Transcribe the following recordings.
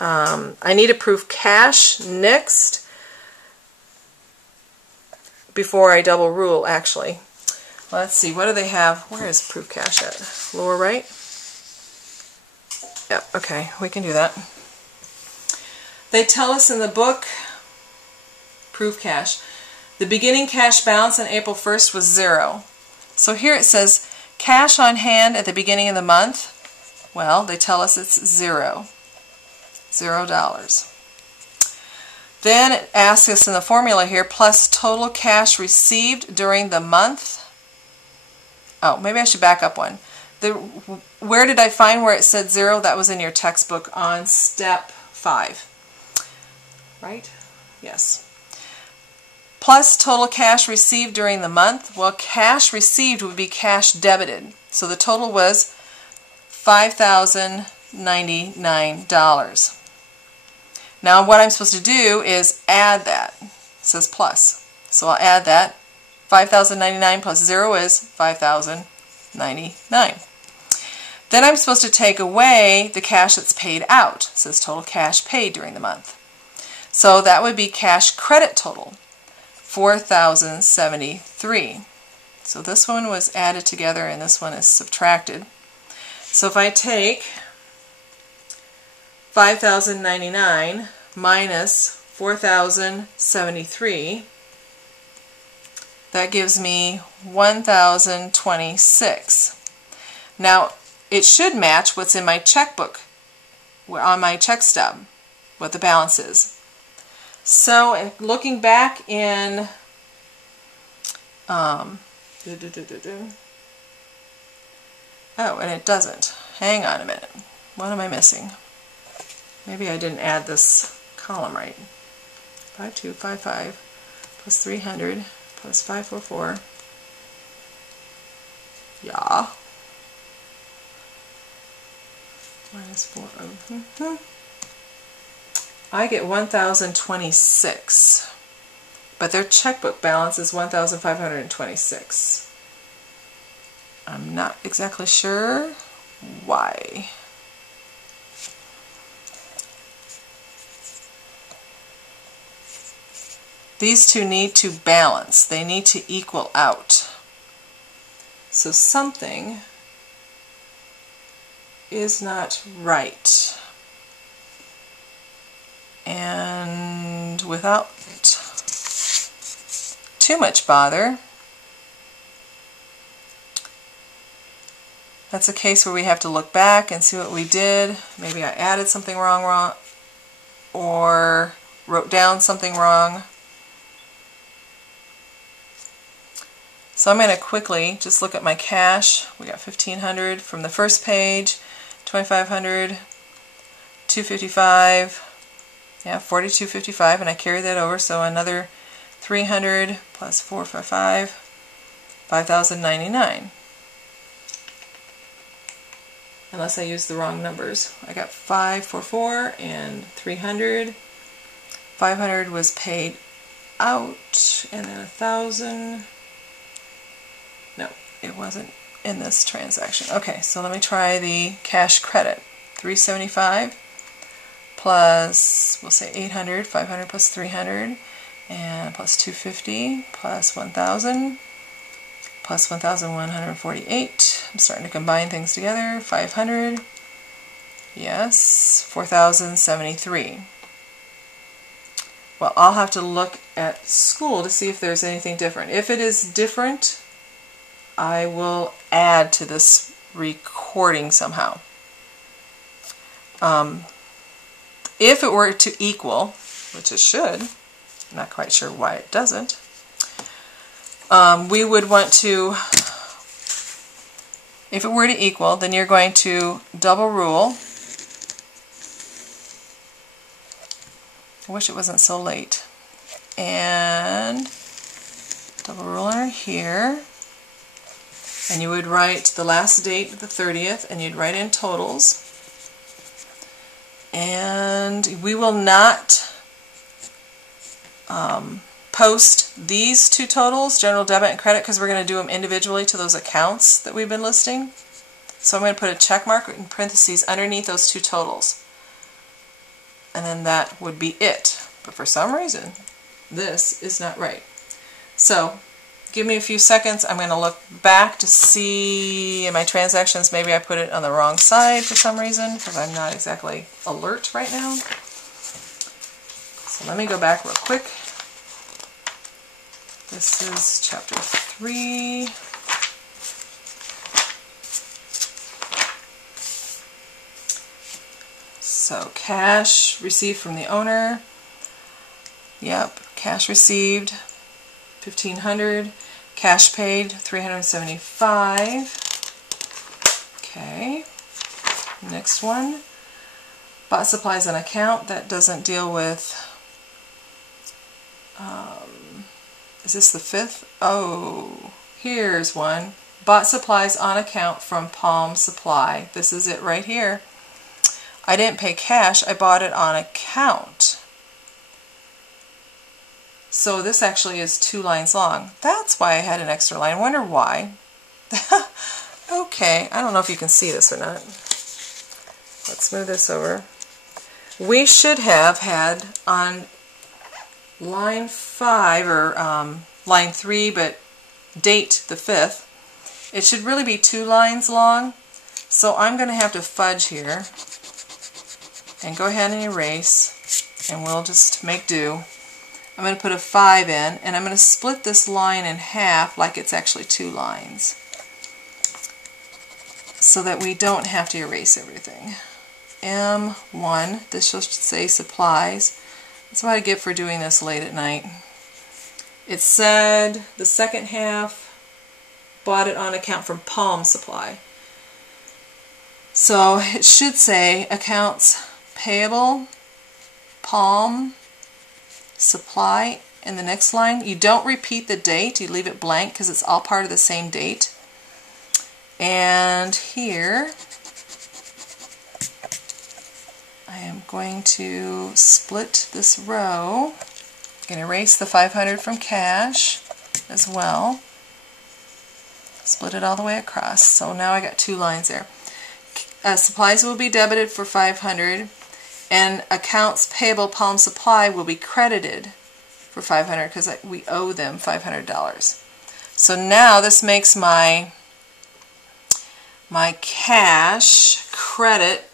I need to prove cash next before I double rule, actually. Let's see, what do they have? Where is proof cash at? Lower right? Yep, okay, we can do that. They tell us in the book, proof cash, the beginning cash balance on April 1st was 0. So here it says cash on hand at the beginning of the month. Well, they tell us it's 0. $0. Then it asks us in the formula here, plus total cash received during the month. Oh, maybe I should back up one. Where did I find where it said 0? That was in your textbook on step 5. Right? Yes. Plus total cash received during the month. Well, cash received would be cash debited. So the total was $5,099. Now what I'm supposed to do is add that. It says plus. So I'll add that. 5,099 plus 0 is 5,099. Then I'm supposed to take away the cash that's paid out. It says total cash paid during the month. So that would be cash credit total, 4,073. So this one was added together and this one is subtracted. So if I take 5,099 minus 4,073, that gives me 1,026. Now, it should match what's in my checkbook, on my check stub, what the balance is. So, looking back in, oh, and it doesn't. Hang on a minute. What am I missing? Maybe I didn't add this column right. 5255 plus 300 plus 544. Yeah. Minus 4. I get 1,026. But their checkbook balance is 1,526. I'm not exactly sure why. These two need to balance. They need to equal out. So something is not right. And without too much bother, that's a case where we have to look back and see what we did. Maybe I added something wrong, or wrote down something wrong. So I'm going to quickly just look at my cash. We got 1,500 from the first page, 2,500, 255, yeah, 4,255, and I carry that over, so another 300 plus 455, 5,099. Unless I use the wrong numbers. I got 544 and 300. 500 was paid out, and then 1,000. No, it wasn't in this transaction. Okay, so let me try the cash credit. 375 plus, we'll say 800, 500 plus 300, and plus 250 plus 1,000 plus 1,148. I'm starting to combine things together. 500, yes, 4,073. Well, I'll have to look at school to see if there's anything different. If it is different, I will add to this recording somehow. If it were to equal, which it should, I'm not quite sure why it doesn't, we would want to, if it were to equal, then you're going to double rule. I wish it wasn't so late. And double ruler here. And you would write the last date, the 30th, and you'd write in totals. And we will not post these two totals, general debit and credit, because we're going to do them individually to those accounts that we've been listing. So I'm going to put a check mark in parentheses underneath those two totals. and then that would be it. But for some reason, this is not right. So, give me a few seconds. I'm going to look back to see in my transactions, maybe I put it on the wrong side for some reason, because I'm not exactly alert right now. So let me go back real quick. This is chapter 3. So cash received from the owner. Yep, cash received $1,500. Cash paid $375. Okay. Next one. Bought supplies on account. That doesn't deal with. Is this the 5th? Oh, here's one. Bought supplies on account from Palm Supply. This is it right here. I didn't pay cash, I bought it on account. So this actually is 2 lines long. That's why I had an extra line. I wonder why. Okay, I don't know if you can see this or not. Let's move this over. We should have had on line 5, or line 3, but date the 5th. It should really be 2 lines long. So I'm going to have to fudge here. And go ahead and erase, and we'll just make do. I'm going to put a 5 in, and I'm going to split this line in half like it's actually 2 lines, so that we don't have to erase everything. M1, this should say supplies. That's what I get for doing this late at night. It said the second half, bought it on account from Palm Supply. So it should say accounts payable, Palm Supply in the next line. You don't repeat the date, you leave it blank because it's all part of the same date. And here I am going to split this row. I'm going to erase the 500 from cash as well. Split it all the way across. So now I got 2 lines there. Supplies will be debited for 500, and accounts payable Palm Supply will be credited for 500 because we owe them $500. So now this makes my cash credit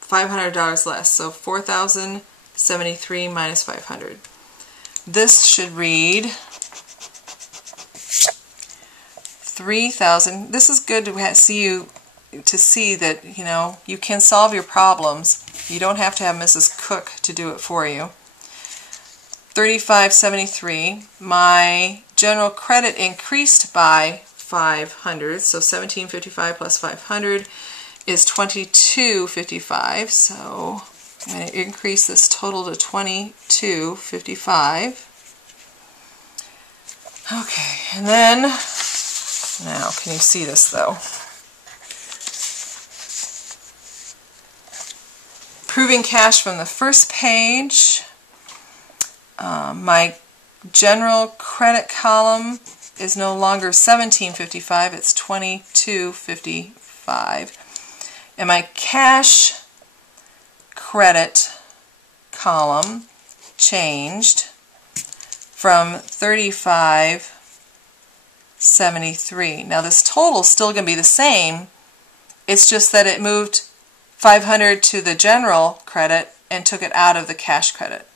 $500 less, so $4,073 minus 500. This should read 3,000. This is good to see that, you know, you can solve your problems. You don't have to have Mrs. Cook to do it for you. 35.73. My general credit increased by 500, so 17.55 plus 500 is 22.55. So I'm going to increase this total to 22.55. Okay, and then now can you see this though? Proving cash from the first page. My general credit column is no longer 17.55, it's 22.55. And my cash credit column changed from 35.73. Now this total is still going to be the same, it's just that it moved 500 to the general credit and took it out of the cash credit.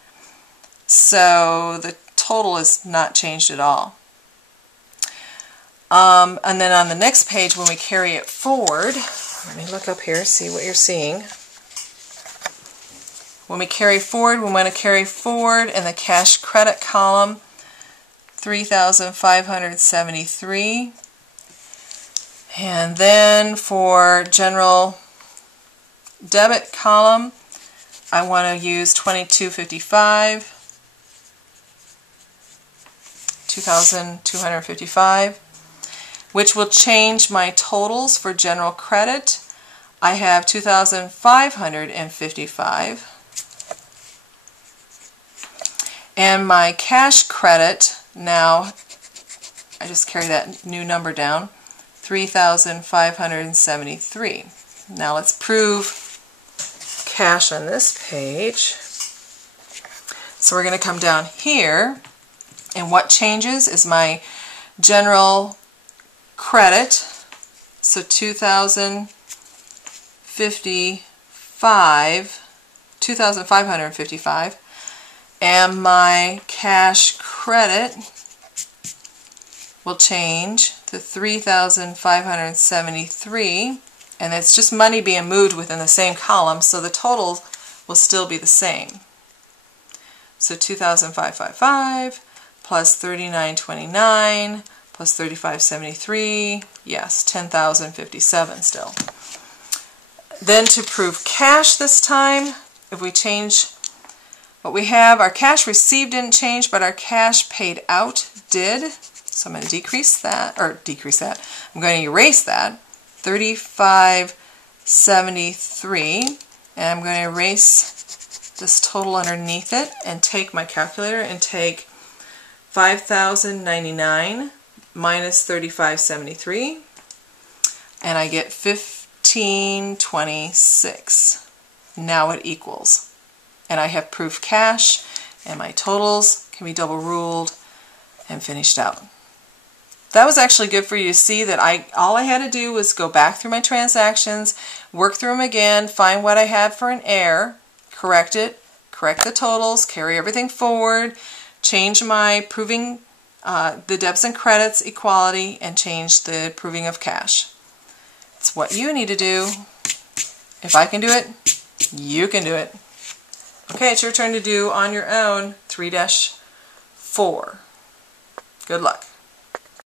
So the total is not changed at all. And then on the next page, when we carry it forward, let me look up here, see what you're seeing. When we carry forward, we want to carry forward in the cash credit column 3,573. And then for general debit column, I want to use 22.55, 2,255, which will change my totals for general credit. I have 2,555, and my cash credit, now I just carry that new number down, 3,573. Now let's prove cash on this page. So we're going to come down here, and what changes is my general credit, so 2,555, and my cash credit will change to 3,573, and it's just money being moved within the same column, so the total will still be the same. So 2,555 plus 3,929 plus 3,573, yes, 10,057 still. Then to prove cash this time, if we change what we have, our cash received didn't change, but our cash paid out did. So I'm going to decrease that, I'm going to erase that, 3,573, and I'm going to erase this total underneath it and take my calculator and take 5,099 minus 3,573, and I get 1,526. Now it equals. And I have proof cash, and my totals can be double ruled and finished out. That was actually good for you to see that all I had to do was go back through my transactions, work through them again, find what I had for an error, correct it, correct the totals, carry everything forward, change my proving the debits and credits equality, and change the proving of cash. It's what you need to do. If I can do it, you can do it. Okay, it's your turn to do on your own 3-4. Good luck.